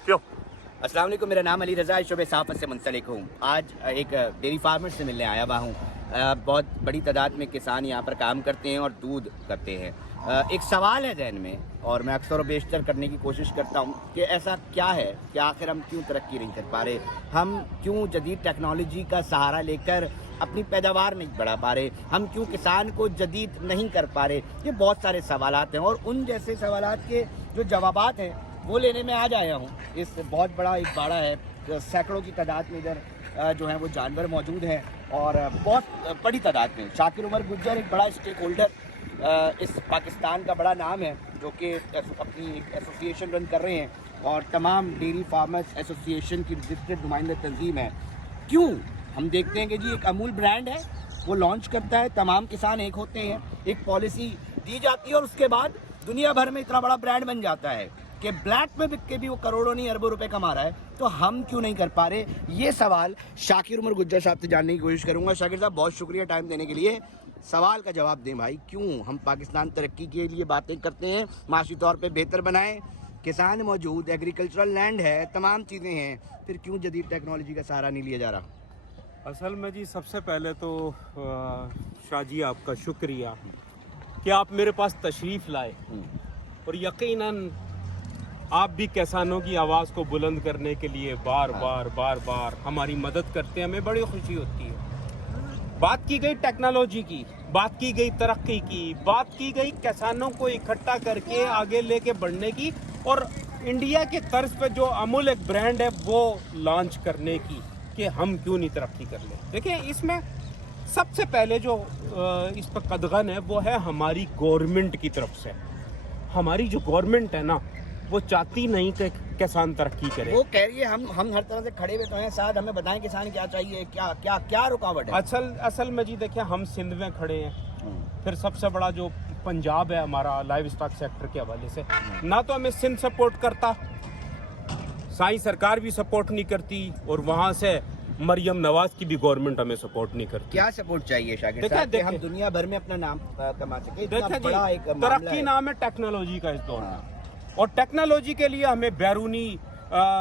क्यों? अस्सलाम वालेकुम, मेरा नाम अली रज़ा है, शोबे सहाफ़त से मुंसलिक हूँ। आज एक डेयरी फार्मर से मिलने आया हुआ हूँ। बहुत बड़ी तादाद में किसान यहाँ पर काम करते हैं और दूध करते हैं। एक सवाल है ज़हन में और मैं अक्सर व बेशतर करने की कोशिश करता हूँ कि ऐसा क्या है कि आखिर हम क्यों तरक्की नहीं कर पा रहे, हम क्यों जदीद टेक्नोलॉजी का सहारा लेकर अपनी पैदावार नहीं बढ़ा पा रहे, हम क्यों किसान को जदीद नहीं कर पा रहे। ये बहुत सारे सवालात हैं और उन जैसे सवालात के जो जवाबात हैं वो लेने में आज आया हूँ। इस बहुत बड़ा एक बाड़ा है, सैकड़ों की तादाद में इधर जो है वो जानवर मौजूद हैं और बहुत बड़ी तादाद में। शाकिर उमर गुज्जर एक बड़ा स्टेक होल्डर इस पाकिस्तान का बड़ा नाम है जो कि अपनी एक एसोसिएशन रन कर रहे हैं और तमाम डेयरी फार्मर्स एसोसिएशन की रजिस्टर्ड नुमाइंदा तंजीम है। क्यों? हम देखते हैं कि जी एक अमूल ब्रांड है, वो लॉन्च करता है, तमाम किसान एक होते हैं, एक पॉलिसी दी जाती है और उसके बाद दुनिया भर में इतना बड़ा ब्रांड बन जाता है कि ब्लैक में बिक के भी वो करोड़ों नहीं अरबों रुपए कमा रहा है। तो हम क्यों नहीं कर पा रहे, ये सवाल शाकिर उमर गुज्जर साहब से जानने की कोशिश करूंगा। शाकिर साहब, बहुत शुक्रिया टाइम देने के लिए। सवाल का जवाब दें भाई, क्यों हम पाकिस्तान तरक्की के लिए बातें करते हैं, माशी तौर पे बेहतर बनाएं, किसान मौजूद, एग्रीकल्चरल लैंड है, तमाम चीज़ें हैं, फिर क्यों जदीद टेक्नोलॉजी का सहारा नहीं लिया जा रहा? असल में जी सबसे पहले तो शाह जी आपका शुक्रिया कि आप मेरे पास तशरीफ़ लाए और यकीनन आप भी किसानों की आवाज़ को बुलंद करने के लिए बार बार हमारी मदद करते हैं, हमें बड़ी खुशी होती है। बात की गई टेक्नोलॉजी की, बात की गई तरक्की की, बात की गई किसानों को इकट्ठा करके आगे लेके बढ़ने की और इंडिया के तर्ज पे जो अमूल एक ब्रांड है वो लॉन्च करने की कि हम क्यों नहीं तरक्की कर ले। देखिए, इसमें सबसे पहले जो इस पर कदगन है वो है हमारी गवर्नमेंट की तरफ से। हमारी जो गवर्नमेंट है ना वो चाहती नहीं कि किसान तरक्की करे। वो कह रही है हम हर तरह से खड़े हुए तो हैं साथ, हमें बताएं किसान क्या चाहिए, क्या क्या क्या रुकावट है। असल में जी देखिए, हम सिंध में खड़े हैं, फिर सबसे बड़ा जो पंजाब है हमारा लाइव स्टॉक सेक्टर के हवाले से, ना तो हमें सिंध सपोर्ट करता, साई सरकार भी सपोर्ट नहीं करती और वहाँ से मरियम नवाज की भी गवर्नमेंट हमें सपोर्ट नहीं करती। क्या सपोर्ट चाहिए शाकिर साहब कि हम दुनिया भर में अपना नाम कमा सके? देखिए, तरक्की नाम है टेक्नोलॉजी का इस दौर में और टेक्नोलॉजी के लिए हमें बैरूनी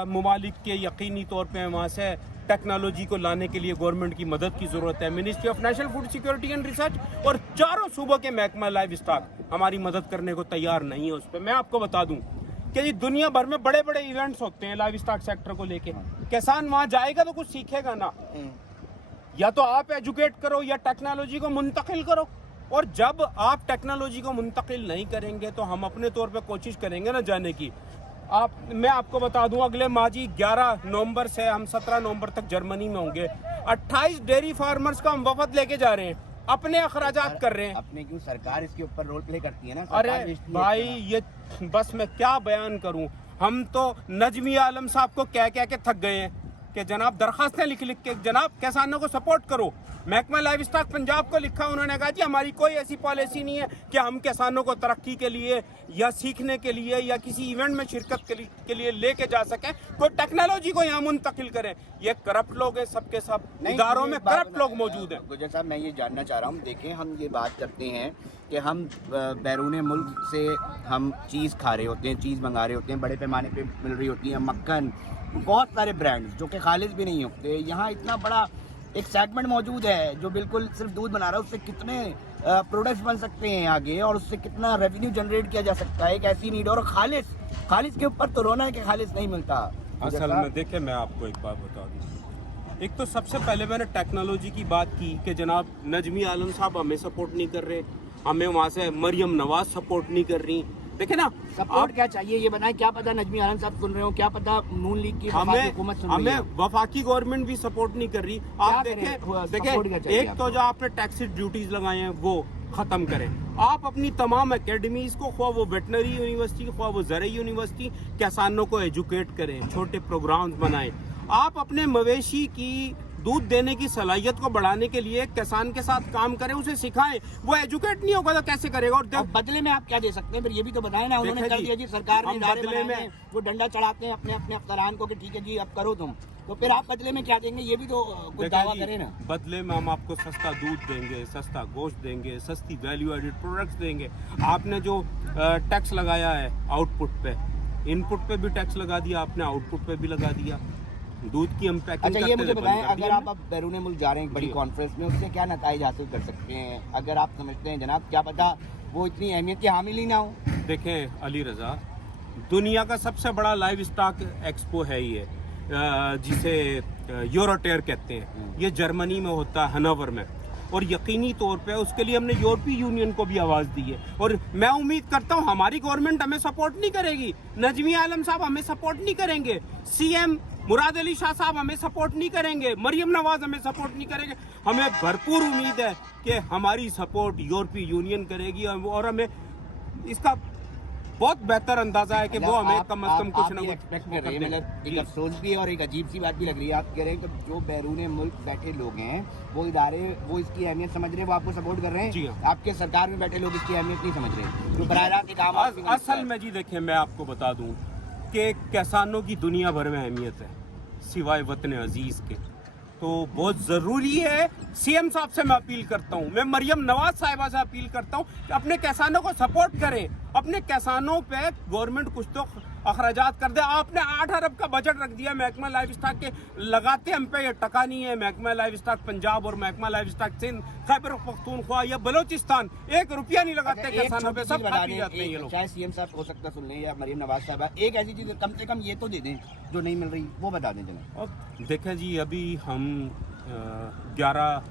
ममालिक के यकीनी तौर पे वहाँ से टेक्नोलॉजी को लाने के लिए गवर्नमेंट की मदद की ज़रूरत है। Ministry of national food security and research और चारों सूबों के महकमा लाइव स्टॉक हमारी मदद करने को तैयार नहीं है। उस पर मैं आपको बता दूं कि जी दुनिया भर में बड़े बड़े इवेंट्स होते हैं लाइव स्टॉक सेक्टर को लेके, किसान वहाँ जाएगा तो कुछ सीखेगा ना। या तो आप एजुकेट करो या टेक्नोलॉजी को मुंतकिल करो, और जब आप टेक्नोलॉजी को मुंतकिल नहीं करेंगे तो हम अपने तौर पे कोशिश करेंगे ना जाने की। मैं आपको बता दूं, अगले माह जी 11 नवंबर से हम 17 नवंबर तक जर्मनी में होंगे। 28 डेयरी फार्मर्स का हम वफद लेके जा रहे हैं, अपने अखराजात कर रहे हैं। अपने क्यों, सरकार इसके ऊपर रोल प्ले करती है ना। अरे भाई, ये बस मैं क्या बयान करूं, हम तो नजमी आलम साहब को कह के थक गए हैं कि जनाब दरखास्तें लिख के जनाब किसानों को सपोर्ट करो। महकमा लाइव स्टॉक पंजाब को लिखा, उन्होंने कहा जी हमारी कोई ऐसी पॉलिसी नहीं है कि हम किसानों को तरक्की के लिए या सीखने के लिए या किसी इवेंट में शिरकत के लिए लेके जा सकें, कोई टेक्नोलॉजी को यहाँ मुंतकिल करें। ये करप्ट लोग हैं, सबके सब इदारों में करप्ट लोग मौजूद हैं। गुज्जर साहब, मैं ये जानना चाह रहा हूँ, देखें हम ये बात करते हैं कि हम बैरून मुल्क से हम चीज़ खा रहे होते हैं, चीज़ मंगा रहे होते हैं, बड़े पैमाने पे मिल रही होती है, मक्खन, बहुत सारे ब्रांड्स जो कि खालिज भी नहीं होते। यहाँ इतना बड़ा एक सेगमेंट मौजूद है जो बिल्कुल सिर्फ दूध बना रहा है, उससे कितने प्रोडक्ट्स बन सकते हैं आगे और उससे कितना रेवेन्यू जनरेट किया जा सकता है। एक ऐसी नीड, और खालिज के ऊपर तो रोना है कि खालिज नहीं मिलता। असल में देखिए, मैं आपको एक बात बता दूं, एक तो सबसे पहले मैंने टेक्नोलॉजी की बात की कि जनाब नजमी आलम साहब हमें सपोर्ट नहीं कर रहे, हमें वहाँ से मरियम नवाज सपोर्ट नहीं कर रही। देखे ना, सपोर्ट क्या चाहिए ये बताएं। क्या पता नजमी आलम साहब सुन रहे हो, क्या पता नून लीग की हुकूमत सुन रही है, हमें वफाकी गवर्नमेंट भी सपोर्ट नहीं कर रही। आप देखें, एक तो जो आपने टैक्स ड्यूटीज लगाए हैं वो खत्म करें। आप अपनी तमाम एकेडमीज को, ख्वाह वो वेटनरी यूनिवर्सिटी, ख्वाह वो ज़राई यूनिवर्सिटी, किसानों को एजुकेट करें, छोटे प्रोग्राम्स बनाएं। आप अपने मवेशी की दूध देने की सलाहियत को बढ़ाने के लिए किसान के साथ काम करें, उसे सिखाएं। वो एजुकेट नहीं होगा तो कैसे करेगा? और बदले में आप क्या दे सकते हैं फिर, ये भी तो बताएं ना। उन्होंने कर दिया जी, सरकार ने बदले में वो डंडा चढ़ाते हैं अपने अफसरान को कि ठीक है जी अब करो तुम, तो फिर आप बदले में क्या देंगे, ये भी तो कुछ दावा करें ना। बदले में हम आपको सस्ता दूध देंगे, सस्ता गोश्त देंगे, सस्ती वैल्यू एडेड प्रोडक्ट्स देंगे। आपने जो टैक्स लगाया है आउटपुट पे, इनपुट पे भी टैक्स लगा दिया आपने, आउटपुट पे भी लगा दिया। दूध की हम पैकिंग अच्छा, ये करते मुझे थे, बताएं, बंद कर अगर दिया आप अब बैरून मुल्क जा रहे हैं एक बड़ी जी। कॉन्फ्रेंस में, उससे क्या नताइज हासिल कर सकते हैं? अगर आप समझते हैं जनाब, क्या पता वो इतनी अहमियत की हामिल ही ना हो। हमने। देखें अली रज़ा, दुनिया का सबसे बड़ा लाइव स्टॉक एक्सपो है ये, जिसे यूरोटेयर कहते हैं। ये जर्मनी में होता है, हनोवर में। और यकीनी तौर पे उसके लिए हमने यूरोपीय यूनियन को भी आवाज़ दी है, और मैं उम्मीद करता हूँ हमारी गवर्नमेंट हमें सपोर्ट नहीं करेगी, नजमी आलम साहब हमें सपोर्ट नहीं करेंगे, सीएम मुराद अली शाह साहब हमें सपोर्ट नहीं करेंगे, मरियम नवाज हमें सपोर्ट नहीं करेंगे। हमें भरपूर उम्मीद है कि हमारी सपोर्ट यूरोपीय यूनियन करेगी, और हमें इसका बहुत बेहतर अंदाजा है कि वो हमें कम से कम कुछ ना कुछ एक्सपेक्ट कर रहे हैं। मतलब एक अफसोस भी है और एक अजीब सी बात भी लग रही है। आप कह रहे हैं कि जो बैरून मुल्क बैठे लोग हैं, वो इदारे वो इसकी अहमियत समझ रहे हैं, वो आपको सपोर्ट कर रहे जी हैं। हाँ। आपके सरकार में बैठे लोग इसकी अहमियत नहीं समझ रहे, जो बराह रास्त काम असल में जी देखिए, मैं आपको बता दूं कि किसानों की दुनिया भर में अहमियत है सिवाय वतन अजीज के। तो बहुत ज़रूरी है, सीएम साहब से मैं अपील करता हूँ, मैं मरियम नवाज साहिबा से अपील करता हूँ कि अपने किसानों को सपोर्ट करें, अपने किसानों पे गवर्नमेंट कुछ तो अखराजात कर दे। आपने 8 अरब का बजट रख दिया महकमा लाइव स्टॉक के, लगाते हम पे ये टका नहीं है। महकमा लाइव स्टॉक पंजाब और महकमा लाइव स्टॉक सिंध, खैबर पख्तूनख्वा या बलोचिस्तान 1 रुपया नहीं लगाते किसानों पे, सब खा पी जाते हैं ये लोग। चाहे सीएम साहब हो सकता सुन लें या मरियम नवाज साहब, एक ऐसी चीज कम से कम ये तो दे दें जो नहीं मिल रही, वो बता दें जनाब। अब देखें जी, अभी हम 11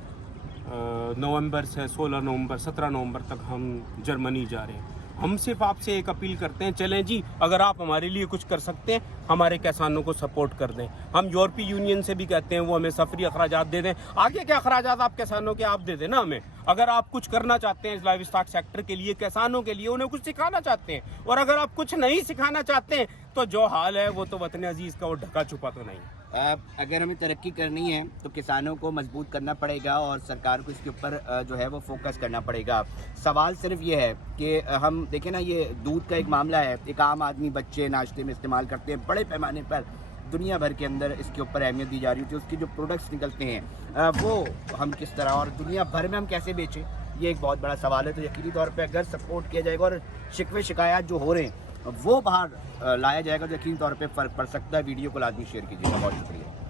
नवंबर से 16 नवंबर 17 नवंबर तक हम जर्मनी जा रहे हैं। हम सिर्फ आपसे एक अपील करते हैं, चलें जी, अगर आप हमारे लिए कुछ कर सकते हैं, हमारे किसानों को सपोर्ट कर दें। हम यूरोपीय यूनियन से भी कहते हैं वो हमें सफरी अखराजात दे दें। आगे के अखराजात आप किसानों के आप दे दें ना हमें। अगर आप कुछ करना चाहते हैं इस लाइव स्टॉक सेक्टर के लिए, किसानों के लिए, उन्हें कुछ सिखाना चाहते हैं, और अगर आप कुछ नहीं सिखाना चाहते हैं तो जो हाल है वो तो वतन अजीज का, वो ढका छुपा तो नहीं। अगर हमें तरक्की करनी है तो किसानों को मजबूत करना पड़ेगा और सरकार को इसके ऊपर जो है वो फोकस करना पड़ेगा। सवाल सिर्फ ये है कि हम देखें ना, ये दूध का एक मामला है, एक आम आदमी बच्चे नाश्ते में इस्तेमाल करते हैं, बड़े पैमाने पर दुनिया भर के अंदर इसके ऊपर अहमियत दी जा रही होती है। उसके जो प्रोडक्ट्स निकलते हैं वो हम किस तरह और दुनिया भर में हम कैसे बेचें, ये एक बहुत बड़ा सवाल है। तो यकीनी तौर पे अगर सपोर्ट किया जाएगा और शिकवे शिकायत जो हो रहे हैं वो बाहर लाया जाएगा तो यकीनी तौर पे फ़र्क पड़ सकता है। वीडियो को लाजमी शेयर कीजिएगा। बहुत शुक्रिया।